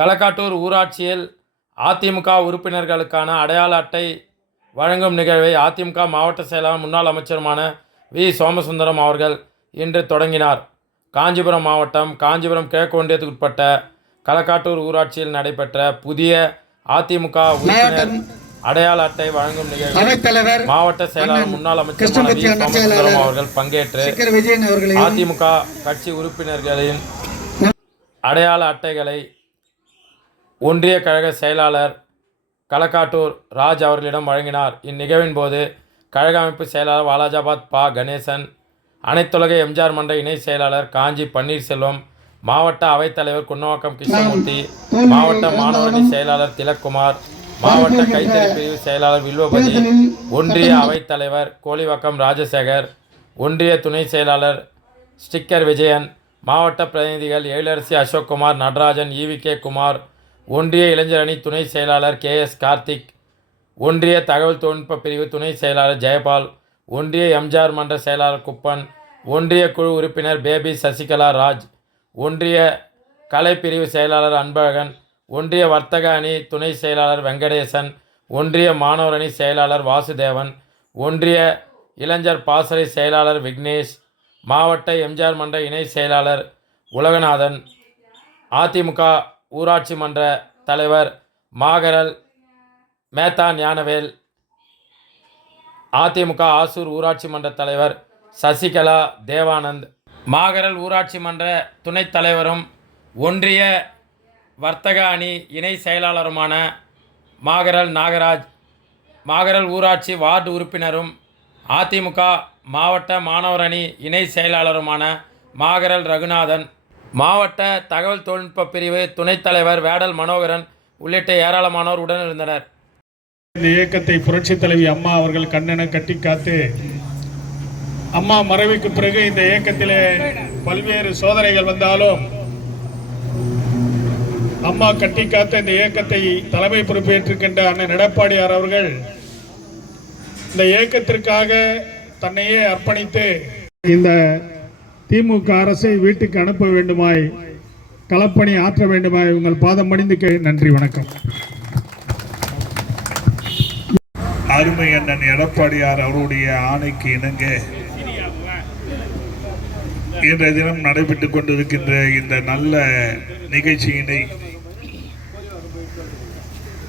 களக்காட்டூர் ஊராட்சியில் அதிமுக உறுப்பினர்களுக்கான அடையாள அட்டை வழங்கும் நிகழ்வை அதிமுக மாவட்ட செயலாளர் முன்னாள் அமைச்சருமான வி சோமசுந்தரம் அவர்கள் இன்று தொடங்கினார் காஞ்சிபுரம் மாவட்டம் காஞ்சிபுரம் கிழக்கு ஒன்றியத்துக்கு உட்பட்ட களக்காட்டூர் ஊராட்சியில் நடைபெற்ற புதிய அதிமுக உறுப்பினர் அடையாள அட்டை வழங்கும் நிகழ்வில் அவைத்தலைவர் மாவட்ட செயலாளர் முன்னாள் அண்ணா சோமசுந்தரம். அவர்கள் பங்கேற்று அதிமுக கட்சி உறுப்பினர்களின் அடையாள அட்டைகளை ஒன்றிய கழக செயலாளர் களக்காட்டூர் ராஜ் அவர்களிடம் வழங்கினார். இந்நிகழ்வின் போது கழக அமைப்பு செயலாளர் வாலாஜாபாத் பா. கணேசன் அனைத்துலக எம்ஜிஆர் மன்ற இணை செயலாளர் காஞ்சி பன்னீர்செல்வம் மாவட்ட அவைத்தலைவர் குன்னவாக்கம் கிருஷ்ணமூர்த்தி மாவட்ட மாணவரணி செயலாளர் திலக்குமார் மாவட்ட கைத்தறி பிரிவு செயலாளர் வில்வபதி ஒன்றிய அவைத்தலைவர் கோலிவாக்கம் ராஜசேகர் ஒன்றிய துணை செயலாளர் ஸ்டிக்கர் விஜயன் மாவட்ட பிரதிநிதிகள் எழிலரசி அசோக்குமார் நடராஜன் ஈவிகே குமார் ஒன்றிய இளைஞர் அணி துணை செயலாளர் கே எஸ் கார்த்திக் ஒன்றிய தகவல் தொழில்நுட்ப பிரிவு துணை செயலாளர் ஜெயபால் ஒன்றிய எம்ஜிஆர் மன்ற செயலாளர் குப்பன் ஒன்றிய குழு உறுப்பினர் பேபி சசிகலா ராஜ் ஒன்றிய கலைப்பிரிவு செயலாளர் அன்பழகன் ஒன்றிய வர்த்தக அணி துணை செயலாளர் வெங்கடேசன் ஒன்றிய மாணவர் அணி செயலாளர் வாசுதேவன் ஒன்றிய இளைஞர் பாசறை செயலாளர் விக்னேஷ் மாவட்ட எம்ஜிஆர் மன்ற இணை செயலாளர் உலகநாதன் அதிமுக ஊராட்சி மன்ற தலைவர் மாகரல் மேத்தா ஞானவேல் அதிமுக ஆசூர் ஊராட்சி மன்ற தலைவர் சசிகலா தேவானந்த். மாகரல் ஊராட்சி மன்ற துணைத் தலைவரும் ஒன்றிய வர்த்தக அணி இணை செயலாளருமான மாகரல் நாகராஜ் மாகரல் ஊராட்சி வார்டு உறுப்பினரும் அதிமுக மாவட்ட மாணவர் அணி இணை செயலாளருமான மாகரல் ரகுநாதன் மாவட்ட தகவல் தொழில்நுட்ப பிரிவு துணைத் தலைவர் வேடல் மனோகரன் உள்ளிட்ட ஏராளமானோர் உடனிருந்தனர். இந்த இயக்கத்தை புரட்சித் தலைவி அம்மா அவர்கள் கண்ணென கட்டி காத்து அம்மா மறைவுக்கு பிறகு இந்த இயக்கத்திலே பல்வேறு சோதனைகள் வந்தாலும் அம்மா கட்டி காத்த இந்த இயக்கத்தை தலைமை பொறுப்பேற்றிருக்கின்ற அண்ணன் எடப்பாடியார் அவர்கள் இந்த இயக்கத்திற்காக தன்னையே அர்ப்பணித்து இந்த திமுக அரசை வீட்டுக்கு அனுப்ப வேண்டுமாய் களப்பணி ஆற்ற வேண்டுமாய் உங்கள் பாதம் மணிந்து கே நன்றி வணக்கம். அருமை அண்ணன் எடப்பாடியார் அவருடைய ஆணைக்கு இணங்க இன்றைய தினம் நடைபெற்றுக் கொண்டிருக்கின்ற இந்த நல்ல நிகழ்ச்சியினை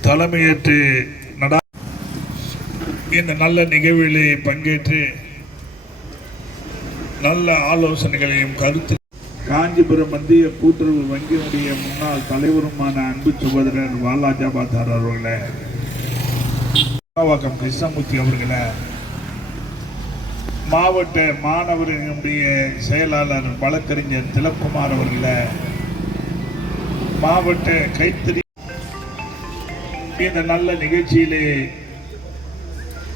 தலைமையேற்று இந்த நல்ல நிகழ்விலே பங்கேற்று நல்ல ஆலோசனைகளையும் கருத்து காஞ்சிபுரம் மத்திய கூட்டுறவு வங்கியினுடைய முன்னாள் தலைவருமான அன்பு சகோதரர் வாலாஜாபாத்தார் அவர்களே. வாக்கம் கிருஷ்ணமூர்த்தி அவர்களை. மாவட்ட மாணவர்களுடைய செயலாளர் வழக்கறிஞர் திலக்குமார் அவர்களை. மாவட்ட கைத்தறி இந்த நல்ல நிகழ்ச்சியிலே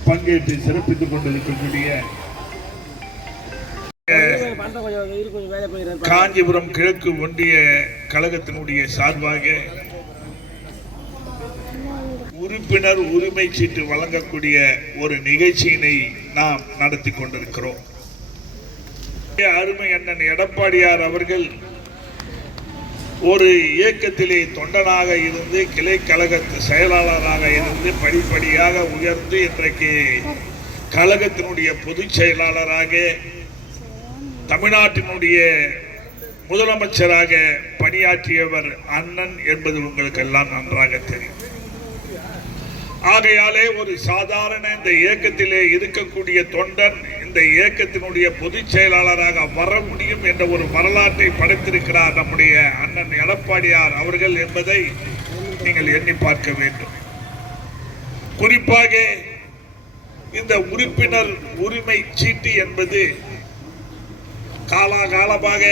பங்கேற்று சிறப்பித்துக் கொண்டிருக்கக்கூடிய காஞ்சிபுரம் கிழக்கு ஒன்றிய கழகத்தினுடைய சார்பாக உறுப்பினர் உரிமை சீட்டு வழங்கக்கூடிய ஒரு நிகழ்ச்சியினை நாம் நடத்தி கொண்டிருக்கிறோம். அருமை அண்ணன் எடப்பாடியார் அவர்கள் ஒரு இயக்கத்திலே தொண்டனாக இருந்து கிளை கழக செயலாளராக இருந்து படிப்படியாக உயர்ந்து இன்றைக்கு கழகத்தினுடைய பொதுச் செயலாளராக தமிழ்நாட்டினுடைய முதலமைச்சராக பணியாற்றியவர் அண்ணன் என்பது உங்களுக்கு எல்லாம் நன்றாக தெரியும். ஆகையாலே ஒரு சாதாரண இந்த இயக்கத்திலே இருக்கக்கூடிய தொண்டன் இந்த இயக்கத்தினுடைய பொதுச் செயலாளராக வர முடியும் என்ற ஒரு வரலாற்றை படைத்திருக்கிறார் நம்முடைய அண்ணன் எடப்பாடியார் அவர்கள் என்பதை நீங்கள் எண்ணி பார்க்க வேண்டும். குறிப்பாக இந்த உறுப்பினர் உரிமை சீட்டு என்பது காலாகாலமாக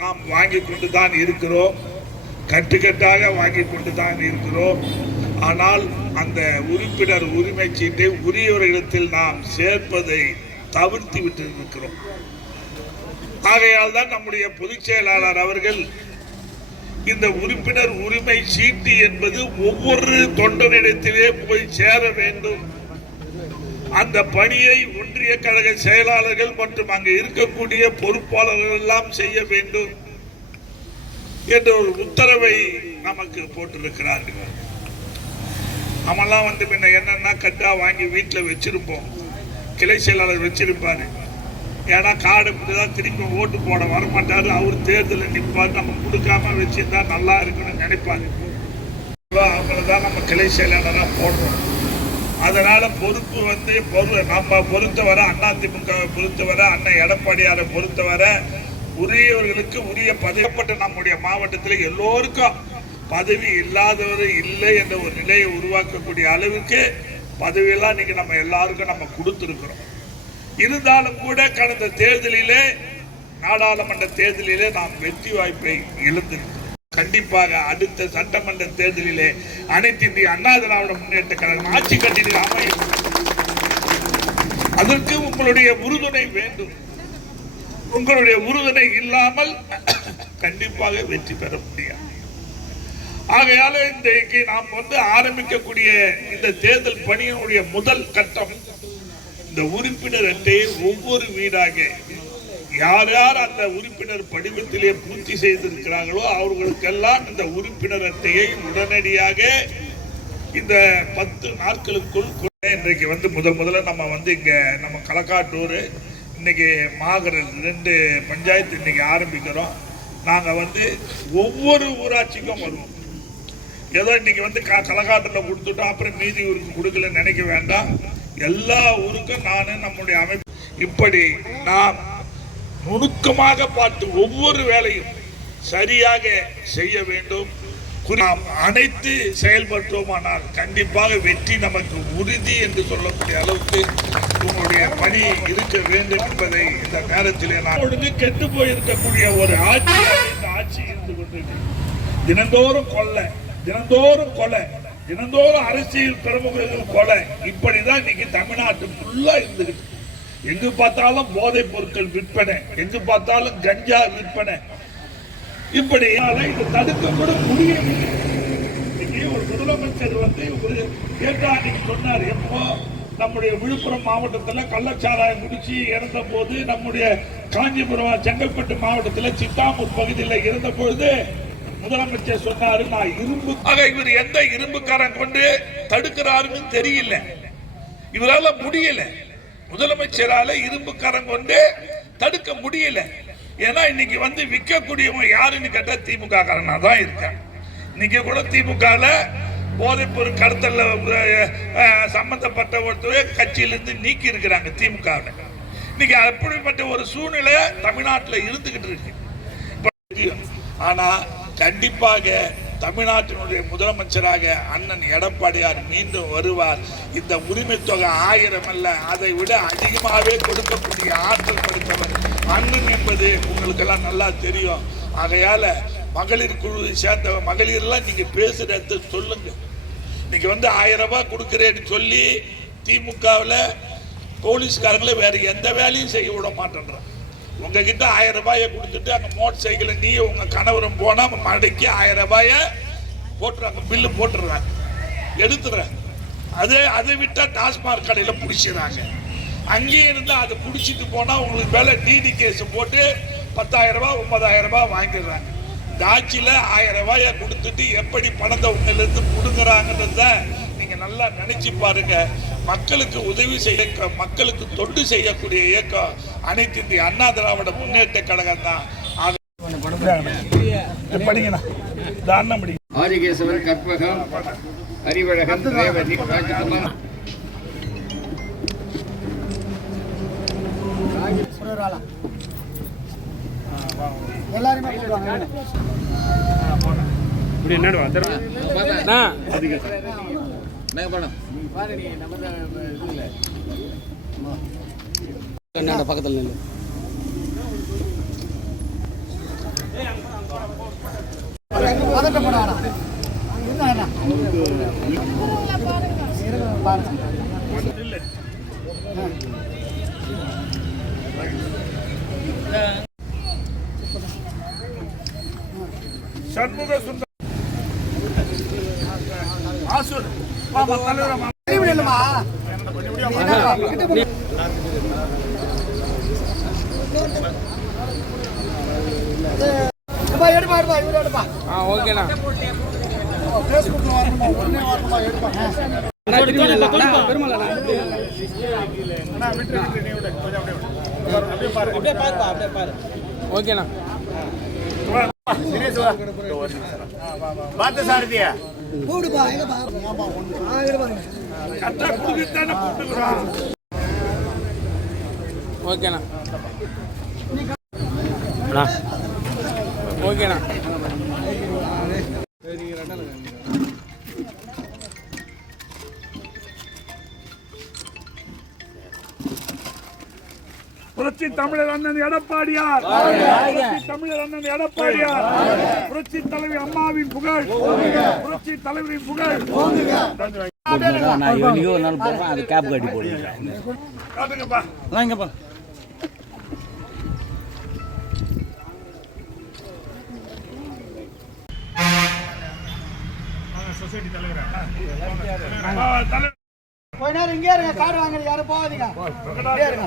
நாம் வாங்கி கொண்டு தான் இருக்கிறோம். கட்டுக்கட்டாக வாங்கி கொண்டு தான் இருக்கிறோம். ஆனால் அந்த உறுப்பினர் உரிமை சீட்டை உரியவர்களிடத்தில் நாம் சேர்ப்பதை தவிர்த்து விட்டு இருக்கிறோம் ஆகையால் தான் நம்முடைய பொதுச் செயலாளர் அவர்கள் இந்த உறுப்பினர் உரிமை சீட்டு என்பது ஒவ்வொரு தொண்டரிடத்திலே போய் சேர வேண்டும். அந்த பணியை ஒன்றிய கழக செயலாளர்கள் மற்றும் அங்கு இருக்கக்கூடிய பொறுப்பாளர்கள் எல்லாம் செய்ய வேண்டும் என்ற ஒரு உத்தரவை நமக்கு போட்டிருக்கிறார்கள். நம்மெல்லாம் வந்து பின்ன என்னன்னா கட்டா வாங்கி வீட்டில் வச்சிருப்போம். கிளை செயலாளர் வச்சிருப்பாரு. ஏன்னா காடு இப்படிதான் திருப்பி ஓட்டு போட வரமாட்டாரு. அவர் தேர்தலில் நிற்பார் நம்ம கொடுக்காம வச்சிருந்தா நல்லா இருக்குன்னு நினைப்பாரு. அவங்கள தான் நம்ம கிளை செயலாளராக போடுறோம். அதனால பொறுப்பு வந்து பொறு நம்ம பொறுத்தவரை அதிமுகவை பொறுத்தவரை அண்ணன் எடப்பாடியாரை பொறுத்தவரை உரியவர்களுக்கு உரிய பதவிப்பட்ட நம்முடைய மாவட்டத்தில் எல்லோருக்கும் பதவி இல்லாதவர் இல்லை என்ற ஒரு நிலையை உருவாக்கக்கூடிய அளவுக்கு பதவியெல்லாம் இன்னைக்கு நம்ம எல்லாருக்கும் நம்ம கொடுத்துருக்குறோம். இருந்தாலும் கூட கடந்த தேர்தலிலே நாடாளுமன்ற தேர்தலிலே நாம் வெற்றி வாய்ப்பை இழந்திருக்கோம் கண்டிப்பாக அடுத்த சட்டமன்ற தேர்தலிலே அனைத்து இந்திய அண்ணா திராவிட முன்னேற்ற கழகம் ஆட்சி கட்டில் அமையும். அதற்கு உங்களுடைய உறுதுணை வேண்டும். உங்களுடைய உறுதுணை இல்லாமல் கண்டிப்பாக வெற்றி பெற முடியாது. ஆகையால இன்றைக்கு நாம் வந்து ஆரம்பிக்கக்கூடிய இந்த தேர்தல் பணியினுடைய முதல் கட்டம் இந்த உறுப்பினர் அட்டையை ஒவ்வொரு வீடாக யார் யார் அந்த உறுப்பினர் படிவத்திலே பூர்த்தி செய்திருக்கிறார்களோ அவர்களுக்கெல்லாம் இந்த உறுப்பினர் அட்டையை உடனடியாக இந்த பத்து நாட்களுக்குள் இன்றைக்கு வந்து முதல் முதல்ல நம்ம வந்து இங்க நம்ம களக்காட்டூர் இன்னைக்கு மாகரல் ரெண்டு பஞ்சாயத்து இன்னைக்கு ஆரம்பிக்கிறோம். நாங்க வந்து ஒவ்வொரு ஊராட்சிக்கும் வருவோம். ஏதோ இன்னைக்கு வந்து க களக்காட்டில் கொடுத்துட்டோம் அப்புறம் மீதி ஊருக்கு கொடுக்கல நினைக்க வேண்டாம். எல்லா ஊருக்கும் நான் நம்முடைய அமைப்பு. இப்படி நாம் நுணுக்கமாக பார்த்து ஒவ்வொரு வேலையும் சரியாக செய்ய வேண்டும். நாம் அனைத்து செயல்பட்டோமானால் கண்டிப்பாக வெற்றி நமக்கு உறுதி என்று சொல்லக்கூடிய அளவுக்கு உங்களுடைய பணி இருக்க வேண்டும் என்பதை இந்த நேரத்திலே நான் கெட்டு போயிருக்கக்கூடிய ஒரு ஆட்சி இந்த ஆட்சி இருந்து கொண்டிருக்கிறது. தினந்தோறும் கொலை தினந்தோறும் கொலை தினந்தோறும் அரசியல் பிரமுகர்கள் கொலை இப்படிதான் இன்னைக்கு தமிழ்நாட்டு ஃபுல்லா இருந்துகிட்டு எங்கு பார்த்தாலும் போதைப் பொருட்கள் விற்பனை எங்கு பார்த்தாலும் கஞ்சா விற்பனை. இப்படி இதை தடுக்க கூட முடியவில்லை ஒரு முதலமைச்சர் வந்து ஒரு கேட்டா அன்னைக்கு சொன்னார் எப்போ நம்முடைய விழுப்புரம் மாவட்டத்தில் கள்ளச்சாராயம் குடிச்சு இறந்த போது நம்முடைய காஞ்சிபுரம் செங்கல்பட்டு மாவட்டத்தில் சித்தாமூர் பகுதியில் இருந்த பொழுது முதலமைச்சர் சொன்னாரு நான் இரும்பு இவர் எந்த இரும்புக்காரன் கொண்டு தடுக்கிறாருன்னு தெரியல. இவரால் முடியல. முதலமைச்சரால இரும்புக்காரன் கொண்டு தடுக்க முடியல. ஏன்னா இன்னைக்கு வந்து விற்கக்கூடியவன் யாருன்னு கேட்டா திமுக காரனா தான் இருக்காங்க இன்னைக்கு கூட திமுகல போதைப் பொருள் கடத்தல சம்பந்தப்பட்ட ஒருத்தர் கட்சியிலிருந்து நீக்கி இருக்கிறாங்க திமுக இன்னைக்கு அப்படிப்பட்ட ஒரு சூழ்நிலை தமிழ்நாட்டில் இருந்துகிட்டு இருக்கு. ஆனால் ஆனா கண்டிப்பாக தமிழ்நாட்டினுடைய முதலமைச்சராக அண்ணன் எடப்பாடியார் மீண்டும் வருவார். இந்த உரிமை தொகை ஆயிரம் அல்ல அதை விட அதிகமாகவே கொடுக்கக்கூடிய ஆற்றல் படைத்தவர் அண்ணன் என்பது உங்களுக்கெல்லாம் நல்லா தெரியும். ஆகையால் மகளிர் குழுவை சேர்ந்த மகளிர்லாம் நீங்கள் பேசுற இடத்த சொல்லுங்க. இன்னைக்கு வந்து ஆயிரம் ரூபாய் கொடுக்குறேன்னு சொல்லி திமுகவில் போலீஸ்காரங்களை வேறு எந்த வேலையும் செய்ய விட மாட்டேன்றான் உங்ககிட்ட ஆயிரம் ரூபாயை கொடுத்துட்டு அந்த மோட்டர் சைக்கிளை நீ உங்க கணவரும் போனா மடக்கி ஆயிரம் ரூபாய போட்டுறாங்க பில்லு போட்டுடுறாங்க. எடுத்துடுறாங்க. அதே அதை விட்டா டாஸ்மாக் கடையில் பிடிச்சிடுறாங்க. அங்கேயே இருந்து அதை பிடிச்சிட்டு போனா உங்களுக்கு மேலே டிடி கேஸ் போட்டு பத்தாயிரம் ரூபாய் ஒன்பதாயிரம் ரூபாய் வாங்கிடுறாங்க. இந்த ஆட்சியில் ஆயிரம் ரூபாயை கொடுத்துட்டு எப்படி பணத்தை உங்களிலிருந்து பிடுங்குறாங்கன்றத நல்லா நினைச்சு பாருங்க. மக்களுக்கு உதவி செய்ய மக்களுக்கு தொண்டு செய்யக்கூடிய இயக்கம் அனைத்து இந்திய அண்ணா திராவிட முன்னேற்ற கழகம் தான். ஆதிகேசவன் கற்பகம் அறிவழகன் ரேவதி ராஜகுமார். எல்லாருமே நாங்க போனோம் பக்கத்தில் நில்லு. பதட்டப்பட வேணாம் இருந்தா என்ன? பாருங்க சண்முக சுந்தர் ஆசூர் ஆமா தலைவர் ஆமா. இப்படி இல்லைம்மா கிட்ட போ. எடுப்பா எடுப்பா இவரு எடுப்பா ஆ ஓகேண்ணா. எடுப்பா ஓகேண்ணா கூடுப்பா கூட்டுக்கிறோம் ஓகேண்ணா. ஓகேண்ணா. புரட்சி தமிழர் அண்ணன் எடப்பாடியார். புரட்சி தமிழர் அண்ணன் எடப்பாடியார். புரட்சி தலைவி அம்மாவின் புகழ். புரட்சி தலைவரின் புகழ். நான் என்னைக்கோ ஒரு நாள் போடுறேன் அது கேப் கட்டி போடுவேன். காட்டுங்கப்பா. வாங்கப்பா. ஆ, தலைவர். கொஞ்ச நேரம் இங்கே இருங்க கார்டு வாங்க யாரும் போகாதீங்க. இருங்க.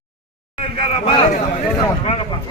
முக்கியமான நபர்